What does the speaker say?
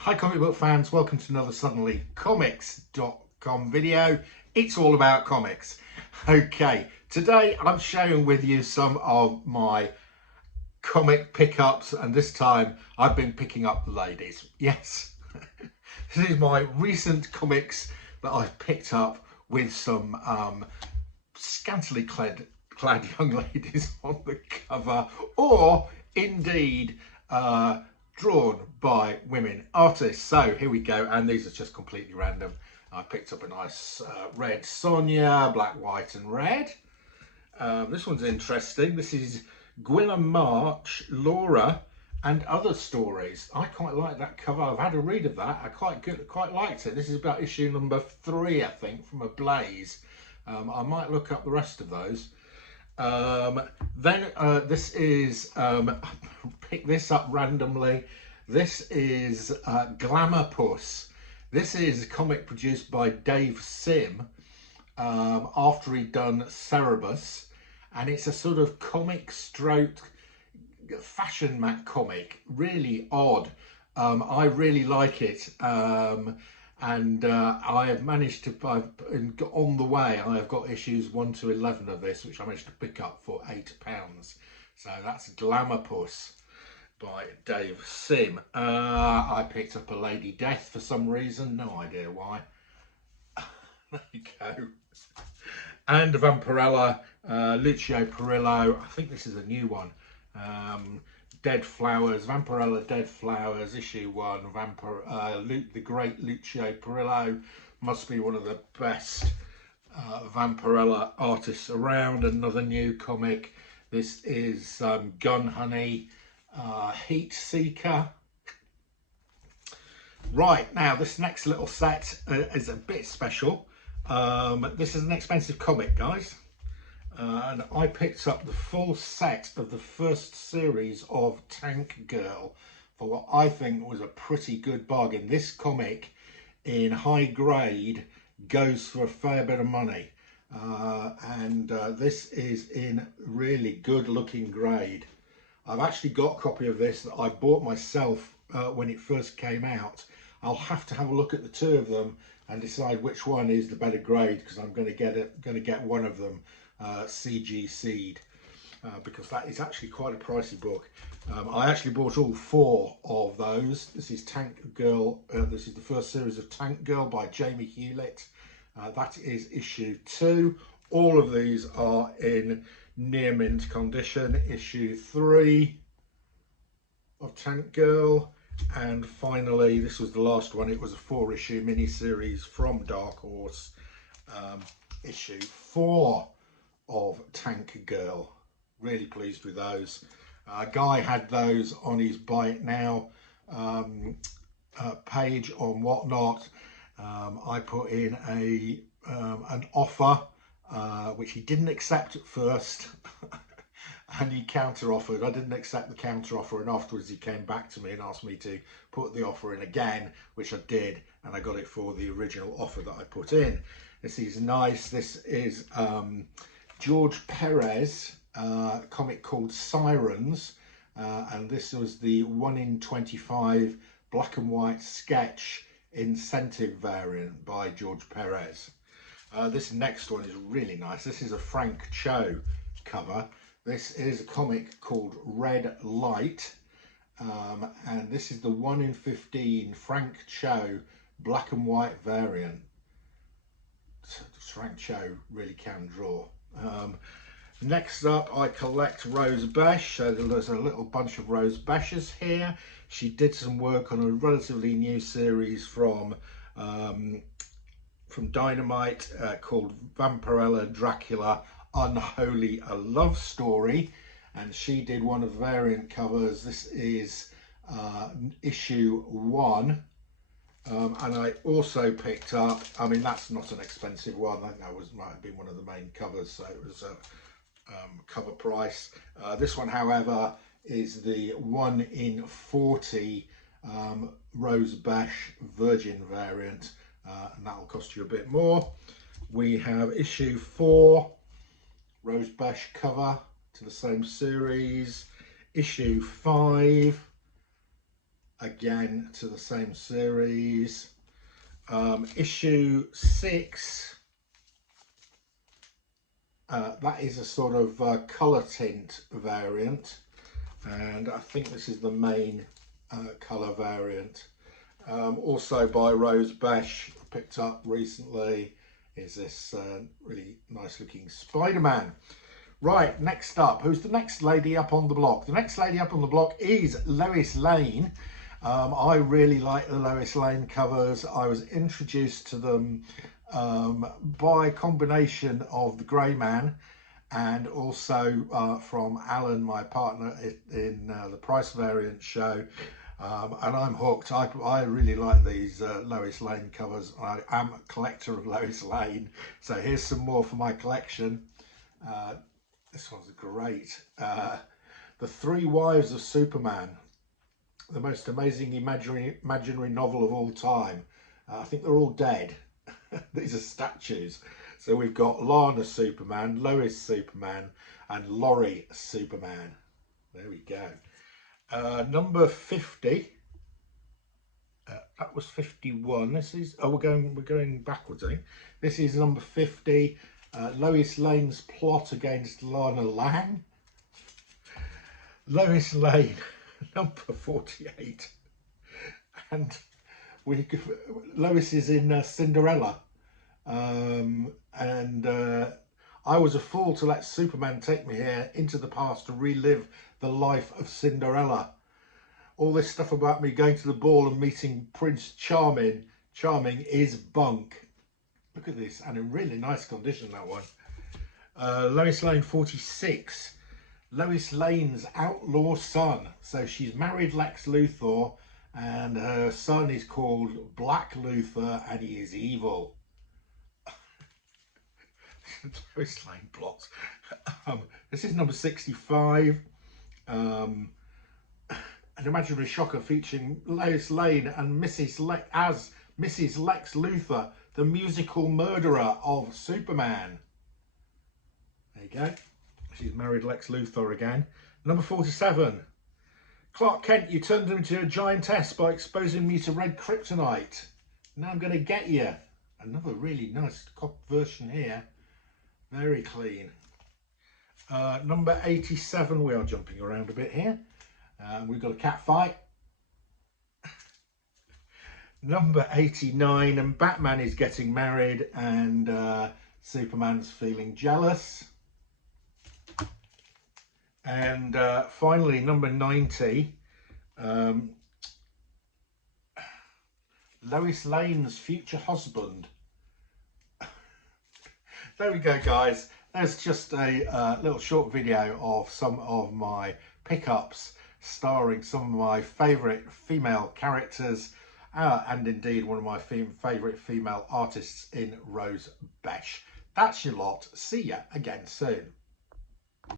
Hi comic book fans, welcome to another suddenlycomics.com video. It's all about comics. Okay, today I'm sharing with you some of my comic pickups, and this time I've been picking up the ladies. Yes, this is my recent comics that I've picked up with some scantily clad young ladies on the cover, or indeed drawn by women artists. So here we go, and these are just completely random. I picked up a nice red Sonia, black, white and red. This one's interesting. This is Gwilla March, Laura and Other Stories. I quite like that cover. I've had a read of that. I quite liked it. This is about issue number 3, I think, from a Blaze. I might look up the rest of those. This is, pick this up randomly. This is Glamour Puss. This is a comic produced by Dave Sim after he'd done Cerebus, and it's a sort of comic stroke fashion mat comic, really odd. I really like it. And I have managed to, on the way, I have got issues 1 to 11 of this, which I managed to pick up for £8. So that's Glamour Puss by Dave Sim. I picked up a Lady Death for some reason, no idea why. There you go. And Vampirella, Lucio Perillo, I think this is a new one. Dead Flowers, Vampirella Dead Flowers, issue 1, the great Lucio Perillo, must be one of the best Vampirella artists around. Another new comic. This is Gun Honey, Heat Seeker. Right, now this next little set is a bit special. This is an expensive comic, guys. And I picked up the full set of the first series of Tank Girl for what I think was a pretty good bargain. This comic in high grade goes for a fair bit of money, and this is in really good looking grade. I've actually got a copy of this that I bought myself when it first came out. I'll have to have a look at the two of them and decide which one is the better grade, because I'm going to get one of them CGC'd, because that is actually quite a pricey book. I actually bought all 4 of those. This is Tank Girl. This is the first series of Tank Girl by Jamie Hewlett. That is issue 2. All of these are in near mint condition. Issue 3 of Tank Girl. And finally, this was the last one. It was a 4-issue mini-series from Dark Horse. Issue 4 of Tank Girl. Really pleased with those. Guy had those on his Buy It Now page on Whatnot. I put in an offer which he didn't accept at first. And he counter offered. I didn't accept the counter offer, and afterwards he came back to me and asked me to put the offer in again, which I did, and I got it for the original offer that I put in. This is nice. This is George Perez comic called Sirens, and this was the 1 in 25 black and white sketch incentive variant by George Perez. This next one is really nice. This is a Frank Cho cover. This is a comic called Red Light, and this is the 1 in 15 Frank Cho black and white variant. Frank Cho really can draw. Next up, I collect Rose Besh. So there's a little bunch of Rose Beshes here. She did some work on a relatively new series from Dynamite called Vampirella Dracula Unholy, a Love Story, and she did one of the variant covers. This is issue 1, and I also picked up, I mean, that's not an expensive one. I think that might have been one of the main covers, so it was a cover price. This one, however, is the 1 in 40 Rose Besh Virgin variant, and that will cost you a bit more. We have issue 4 Rose Besh cover to the same series. Issue 5 again to the same series. Issue 6, that is a sort of colour tint variant, and I think this is the main colour variant. Also by Rose Besh, picked up recently, is this really nice looking Spider-Man. Right, next up, who's the next lady up on the block? The next lady up on the block is Lois Lane. I really like the Lois Lane covers. I was introduced to them by a combination of the Grey Man and also from Alan, my partner in the Price Variant show. And I'm hooked. I really like these Lois Lane covers. I am a collector of Lois Lane. So here's some more for my collection. This one's great. The Three Wives of Superman, the most amazing imaginary novel of all time. I think they're all dead. These are statues. So we've got Lana Superman, Lois Superman, and Laurie Superman. There we go. Number 50. That was 51. This is we're going backwards, I think. This is number 50. Lois Lane's plot against Lana Lang. Lois Lane, number 48. And Lois is in Cinderella. I was a fool to let Superman take me here into the past to relive the life of Cinderella. All this stuff about me going to the ball and meeting Prince Charming is bunk. Look at this, and in really nice condition, that one. Lois Lane 46. Lois Lane's outlaw son. So she's married Lex Luthor, and her son is called Black Luthor, and he is evil. Lois Lane plots. This is number 65. An imaginary shocker featuring Lois Lane and Mrs. Lex Luthor, the musical murderer of Superman. There you go. She's married Lex Luthor again. Number 47. Clark Kent, you turned into a giantess by exposing me to red kryptonite. Now I'm going to get you. Another really nice cop version here. Very clean. Number 87. We are jumping around a bit here. We've got a cat fight. Number 89, and Batman is getting married, and Superman's feeling jealous. And finally, number 90, Lois Lane's future husband. There we go, guys. There's just a little short video of some of my pickups starring some of my favourite female characters and indeed one of my favourite female artists in Rose Besh. That's your lot. See ya again soon.